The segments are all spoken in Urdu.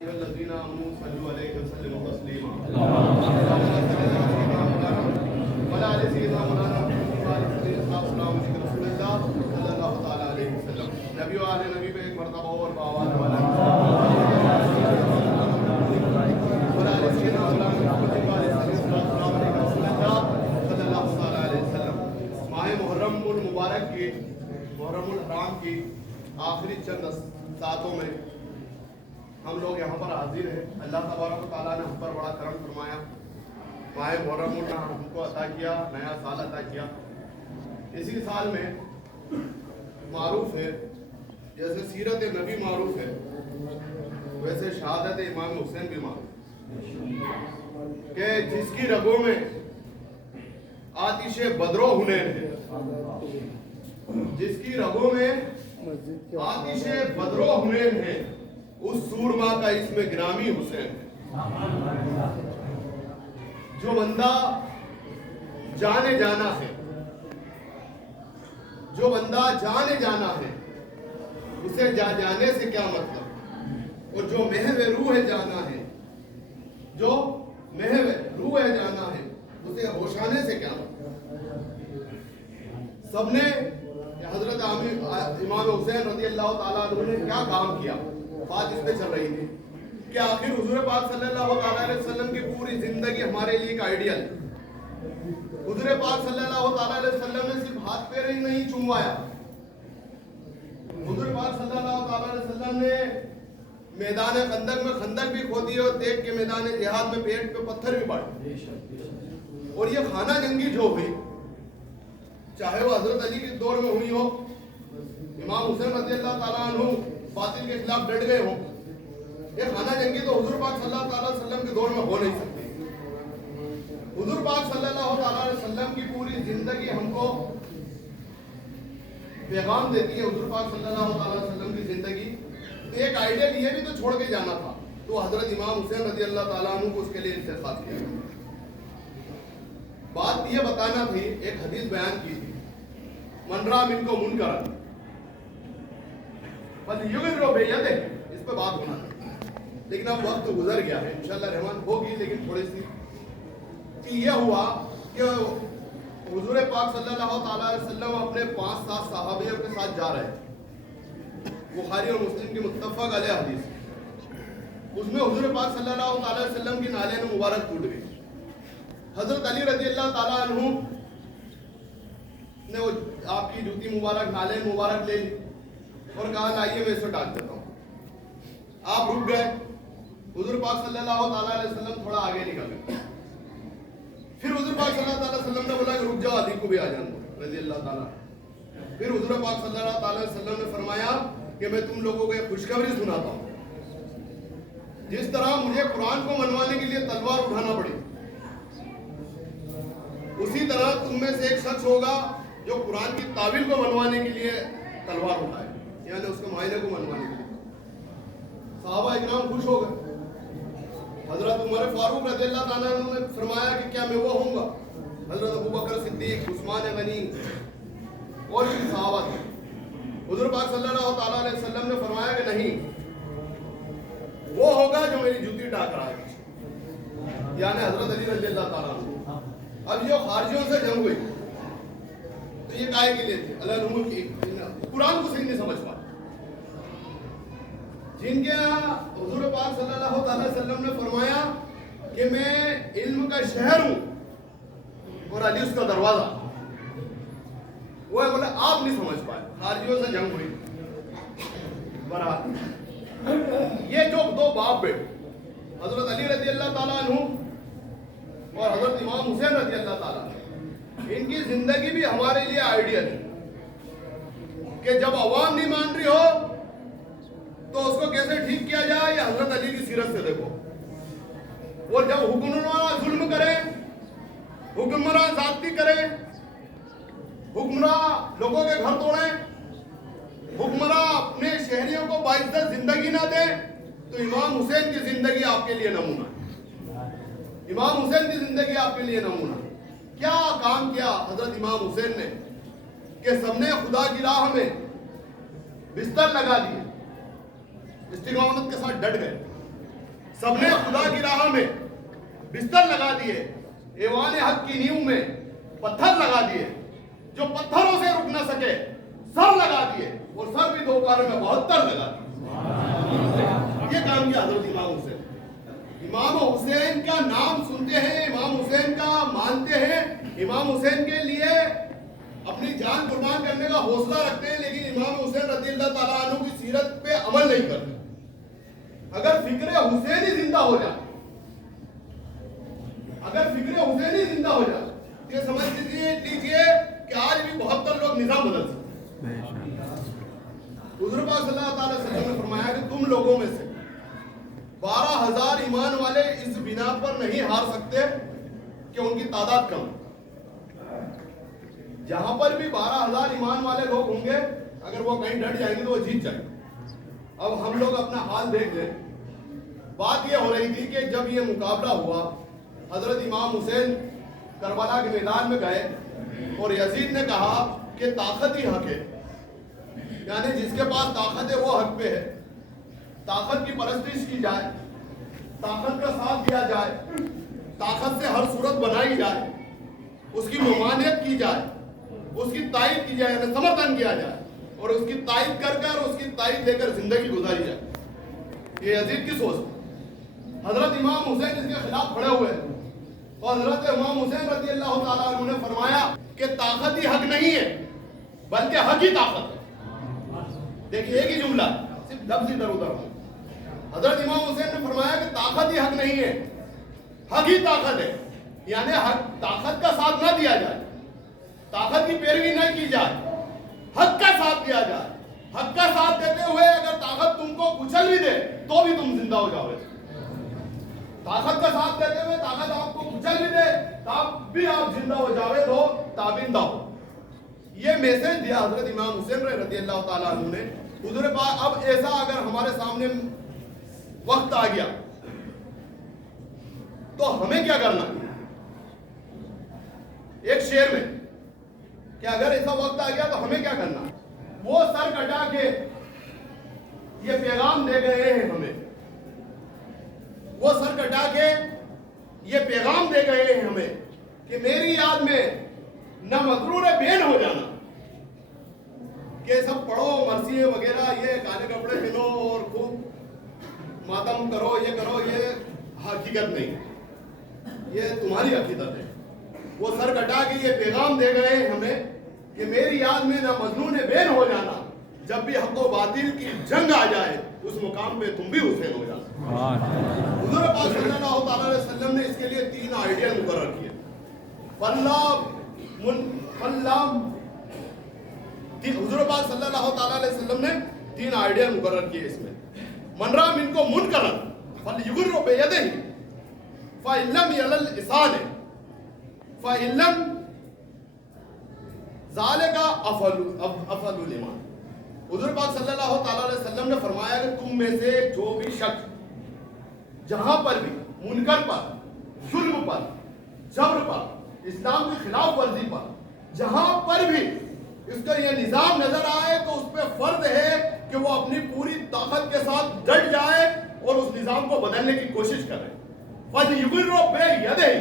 الذين آمنوا صلوا عليه وسلموا تسليما وعلى آل سيدنا مولانا محمد رسول اللہ صلی اللہ تعالی علیہ وسلم. نبی و آل نبی پہ ایک مرتبہ اور باوال والا وعلى آل سيدنا مولانا محمد رسول اللہ صلی اللہ تعالی علیہ وسلم. ماہ محرم المبارک کی محرم الحرام کی آخری چند ساعتوں میں ہم لوگ یہاں پر حاضر ہیں. اللہ تبارک و تعالیٰ نے ہم پر بڑا کرم فرمایا. ماہ محرم نے ہم کو عطا کیا، نیا سال عطا کیا. اسی سال میں معروف ہے، جیسے سیرت نبی معروف ہے ویسے شہادت امام حسین بھی معروف، کہ جس کی رگوں میں آتش بدرو حنین ہے، جس کی رگوں میں آتش بدرو حنین ہے، اس سورما کا اسم گرامی حسین ہے. جو بندہ جانے جانا ہے، جو بندہ جانے جانا ہے، اسے جانے سے کیا مطلب؟ اور جو محو روح جانا ہے، جو محو روح جانا ہے، اسے ہوشانے سے کیا مطلب؟ سب نے حضرت امام حسین رضی اللہ تعالیٰ عنہ نے کیا کام کیا، بات اس پہ چل رہی تھی کہ آخر حضور پاک صلی اللہ علیہ وسلم کی پوری زندگی ہمارے لیے ایک آئیڈیل. حضور پاک صلی اللہ علیہ وسلم نے صرف ہاتھ پیر ہی نہیں چوموایا، حضور پاک صلی اللہ علیہ وسلم نے میدان خندق میں خندق بھی کھودی اور دیکھ کے میدان جہاد میں پیٹ پہ پتھر بھی پڑے. اور یہ خانہ جنگی جو ہوئی، چاہے وہ حضرت علی کے دور میں ہوئی ہو، امام حسین رضی اللہ تعالیٰ عنہ باطل کے خلاف ڈٹ گئے ہوں، یہ خانہ جنگی تو حضور پاک صلی اللہ علیہ وسلم کے دور میں ہو نہیں سکتی. حضور پاک صلی اللہ علیہ وسلم کی پوری زندگی ہم کو پیغام دیتی ہے. حضور پاک صلی اللہ علیہ وسلم کی زندگی ایک آئیڈیل یہ بھی تو چھوڑ کے جانا تھا، تو حضرت امام حسین رضی اللہ تعالیٰ عنہ کو اس کے لیے انتخاب کیا. بات یہ بتانا تھی، ایک حدیث بیان کی تھی، من رأى منکم منکرا فلیغیرہ بیدہ، اس پہ بات ہونا تھا. لیکن اب وقت گزر گیا ہے، انشاءاللہ رحمان ہوگی، لیکن تھوڑی سی کہ یہ ہوا کہ حضور پاک صلی اللہ تعالیٰ علیہ وسلم اپنے 5-7 صحابیوں کے ساتھ جا رہے ہیں. بخاری اور مسلم کی متفق علیہ حدیث، اس میں حضور پاک صلی اللہ تعالیٰ علیہ وسلم کی نالین مبارک ٹوٹ گئی. حضرت علی رضی اللہ تعالیٰ عنہ نے وہ آپ کی جوتی مبارک، نالین مبارک لے لی اور کہا لائیے میں اس کو ڈال دیتا ہوں. آپ رک گئے. حضور پاک صلی اللہ تعالیٰ علیہ وسلم تھوڑا آگے نکل گئے. پھر حضور پاک صلی اللہ علیہ وسلم نے بولا کہ رک جاؤ، علی کو بھی آ جانا رضی اللہ تعالیٰ. پھر حضور پاک صلی اللہ تعالیٰ علیہ وسلم نے فرمایا کہ میں تم لوگوں کو ایک خوشخبری سناتا ہوں. جس طرح مجھے قرآن کو منوانے کے لیے تلوار اٹھانا پڑی، اسی طرح تم میں سے ایک شخص ہوگا جو قرآن کی تعویل کو منوانے کے لیے تلوار اٹھائے، یعنی اس کے معائنے کو منوانے کے لیے. صحابہ اکرام خوش ہو گئے. حضرت عمر فاروق رضی اللہ تعالیٰ عنہ نے فرمایا کہ کیا میں وہ ہوں گا؟ حضرت ابو بکر صدیق، عثمان غنی اور بھی صحابہ تھے. حضور پاک صلی اللہ تعالیٰ علیہ وسلم نے فرمایا کہ نہیں، وہ ہوگا جو میری جوتی ڈاک رہا ہے، یعنی حضرت علی رضی اللہ تعالیٰ عنہ. اب یہ خارجیوں سے جنگ ہوئی تو یہ کائے کے لیے تھے، اللہ نور کی قرآن کو صحیح نہیں سمجھ پا. جن کے یہاں حضور پاک صلی اللہ تعالی وسلم نے فرمایا کہ میں علم کا شہر ہوں اور علی اس کا دروازہ، وہ بولے آپ نہیں سمجھ پائے. خارجیوں سے جنگ ہوئی. برحال یہ جو دو باپ بیٹے حضرت علی رضی اللہ تعالیٰ عنہ اور حضرت امام حسین رضی اللہ تعالیٰ عنہ، ان کی زندگی بھی ہمارے لیے آئیڈیل ہے کہ جب عوام نہیں مان رہی ہو تو اس کو کیسے ٹھیک کیا جائے، یہ حضرت علی کی سیرت سے دیکھو. اور جب حکمراں ظلم کریں، حکمراں زیادتی کریں، حکمراں لوگوں کے گھر توڑیں، حکمراں اپنے شہریوں کو باعزت زندگی نہ دیں، تو امام حسین کی زندگی آپ کے لیے نمونہ ہے. امام حسین کی زندگی آپ کے لیے نمونہ ہے. کیا کام کیا حضرت امام حسین نے کہ سب نے خدا کی راہ میں بستر لگا دیے، استقامت کے ساتھ ڈٹ گئے. سب نے خدا کی راہ میں بستر لگا دیے، ایوان حق کی نیو میں پتھر لگا دیے، جو پتھروں سے رک نہ سکے سر لگا دیے، اور سر بھی 2 پاروں میں 72 لگا دیے۔ یہ کام کیا حضرت امام حسین۔ امام حسین کا نام سنتے ہیں، امام حسین کا مانتے ہیں، امام حسین کے لیے اپنی جان قربان کرنے کا حوصلہ رکھتے ہیں، لیکن امام حسین رضی اللہ تعالیٰ عنہ کی سیرت پہ عمل نہیں کرتے۔ اگر فکر حسین ہی زندہ ہو جائے، اگر فکر حسین ہی زندہ ہو جائے تو یہ سمجھ لیجیے کہ آج بھی 72 لوگ نظام بدل سکتے ہیں۔ حضور پاک صلی اللہ علیہ وسلم نے فرمایا کہ تم لوگوں میں سے 12,000 ایمان والے اس بنا پر نہیں ہار سکتے کہ ان کی تعداد کم۔ جہاں پر بھی 12,000 ایمان والے لوگ ہوں گے، اگر وہ کہیں ڈٹ جائیں گے تو وہ جیت جائیں گے۔ اب ہم لوگ اپنا حال دیکھ لیں۔ بات یہ ہو رہی تھی کہ جب یہ مقابلہ ہوا، حضرت امام حسین کربلا کے میدان میں گئے اور یزید نے کہا کہ طاقت ہی حق ہے، یعنی جس کے پاس طاقت ہے وہ حق پہ ہے، طاقت کی پرستش کی جائے، طاقت کا ساتھ دیا جائے، طاقت سے ہر صورت بنائی جائے، اس کی ممانعت کی جائے، اس کی تائید کی جائے، یعنی سمرتھن کیا جائے، اور اس کی تائید کر کر اس کی تائید دے کر زندگی گزاری جائے۔ یہ یزید کی سوچ ہے۔ حضرت امام حسین اس کے خلاف کھڑے ہوئے اور حضرت امام حسین رضی اللہ تعالیٰ عنہ نے فرمایا کہ طاقت ہی حق نہیں ہے بلکہ حق ہی طاقت ہے۔ دیکھیے ایک ہی جملہ، صرف لفظ ادھر ادھر ہو۔ حضرت امام حسین نے فرمایا کہ طاقت ہی حق نہیں ہے، حق ہی طاقت ہے، یعنی طاقت کا ساتھ نہ دیا جائے، طاقت کی پیروی نہ کی جائے، حق کا ساتھ دیا جائے۔ حق کا ساتھ دیتے ہوئے اگر طاقت تم کو کچل بھی دے تو بھی تم زندہ ہو جاؤ گے۔ طاقت کا ساتھ دیتے ہوئے طاقت آپ کو کچل بھی دے تب بھی آپ زندہ ہو جاوید ہو، تابندہ ہو۔ یہ میسج دیا حضرت امام حسین رضی اللہ تعالیٰ عنہ نے۔ حضور پاک اب ایسا اگر ہمارے سامنے وقت آ گیا تو ہمیں کیا کرنا؟ ایک شعر میں کہ اگر ایسا وقت آ گیا تو ہمیں کیا کرنا؟ وہ سر کٹا کے یہ پیغام دے گئے ہیں ہمیں، وہ سر کٹا کے یہ پیغام دے گئے ہیں ہمیں کہ میری یاد میں نہ مسرور بین ہو جانا، کہ سب پڑھو مرثیے وغیرہ، یہ کالے کپڑے پہنو اور خوب ماتم کرو، یہ کرو، یہ حقیقت نہیں، یہ تمہاری حقیقت ہے۔ وہ سر کٹا کے یہ پیغام دے گئے ہیں ہمیں کہ میری یاد میں نہ مظنون بین ہو جانا، جب بھی حق و باطل کی جنگ آ جائے اس مقام پہ تم بھی حسین ہو جانا۔ حضور پاک صلی اللہ تعالیٰ علیہ وسلم نے اس کے لیے 3 آئیڈیا مقرر کیے۔ حضور پاک صلی اللہ تعالیٰ علیہ وسلم نے 3 آئیڈیا مقرر کیے اس میں۔ من رأى منكم منكرا فليغيره بيده فإن لم يلل لسانه فإن لم ذلك افضل الایمان۔ حضور پاک صلی اللہ تعالیٰ علیہ وسلم نے فرمایا کہ تم میں سے جو بھی شخص جہاں پر بھی منکر پر، ظلم پر، جبر پر، اسلام کی خلاف ورزی پر، جہاں پر بھی اس کا یہ نظام نظر آئے تو اس پہ فرض ہے کہ وہ اپنی پوری طاقت کے ساتھ ڈٹ جائے اور اس نظام کو بدلنے کی کوشش کرے۔ فَلْيُغِرُّ بِيَدِهِ،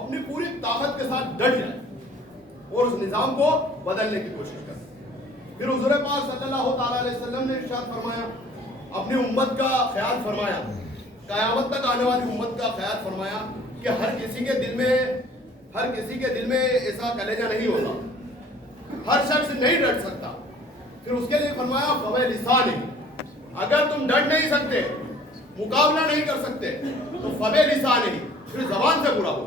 اپنی پوری طاقت کے ساتھ ڈٹ جائے اور اس نظام کو بدلنے کی کوشش کرے۔ پھر حضور پاک صلی اللہ تعالیٰ علیہ وسلم نے ارشاد فرمایا، اپنی امت کا خیال فرمایا، قیامت تک آنے والی امت کا خیال فرمایا کہ ہر کسی کے دل میں ایسا کلیجہ نہیں ہوتا، ہر شخص نہیں ڈٹ سکتا۔ پھر اس کے لیے فرمایا فَبِلِسَانِهِ، اگر تم ڈٹ نہیں سکتے، مقابلہ نہیں کر سکتے تو فَبِلِسَانِهِ، پھر زبان سے برا ہو،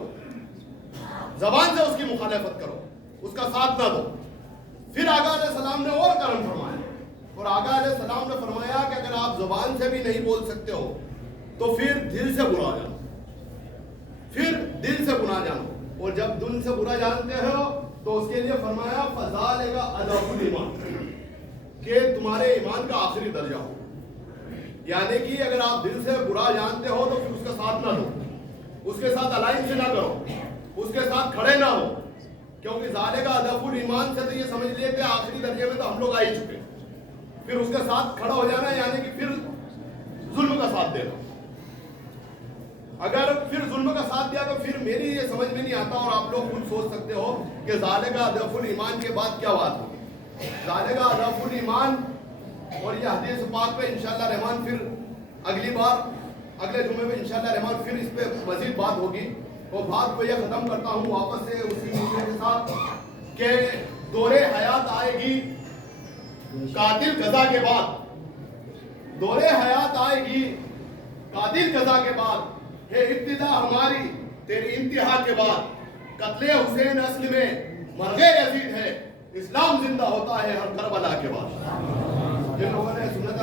زبان سے اس کی مخالفت کرو، اس کا ساتھ نہ دو۔ پھر آقا علیہ السلام نے اور کرم فرمایا، اور آقا علیہ السلام نے فرمایا کہ اگر آپ زبان سے بھی نہیں بول سکتے ہو تو پھر دل سے برا جانو، پھر دل سے برا جانو، اور جب دل سے برا جانتے ہو تو اس کے لیے فرمایا فَذَلِكَ أَضْعَفُ الْإِيمَانِ، کہ تمہارے ایمان کا آخری درجہ ہو۔ یعنی کہ اگر آپ دل سے برا جانتے ہو تو پھر اس کا ساتھ نہ دو، اس کے ساتھ الائنس نہ کرو، اس کے ساتھ کھڑے نہ ہو، کیونکہ ذالک اضعف الایمان سے تو یہ سمجھ لیے کہ آخری درجے میں تو ہم لوگ آ ہی چکے، پھر اس کے ساتھ کھڑا ہو جانا یعنی کہ پھر ظلم کا ساتھ دینا۔ اگر پھر ظلم کا ساتھ دیا تو پھر میری یہ سمجھ میں نہیں آتا، اور آپ لوگ خود سوچ سکتے ہو کہ ذالکا اضعف الایمان کے بعد کیا بات ہوگی. ذالکا اضعف الایمان، اور یہ حدیث پاک پہ انشاءاللہ رحمان پھر اگلی بار اگلے جمعے میں انشاءاللہ رحمان پھر اس پہ مزید بات ہوگی. اور بات کو یہ ختم کرتا ہوں واپس سے اسی موضوع کے ساتھ کہ دور حیات آئے گی قاتل قضا کے بعد. دور حیات آئے گی قاتل قضا کے بعد. ہے ابتدا ہماری تیری انتہا کے بعد. قتل حسین اصل میں مرغ یزید ہے، اسلام زندہ ہوتا ہے ہر کربلا کے بعد. جن لوگوں نے سنت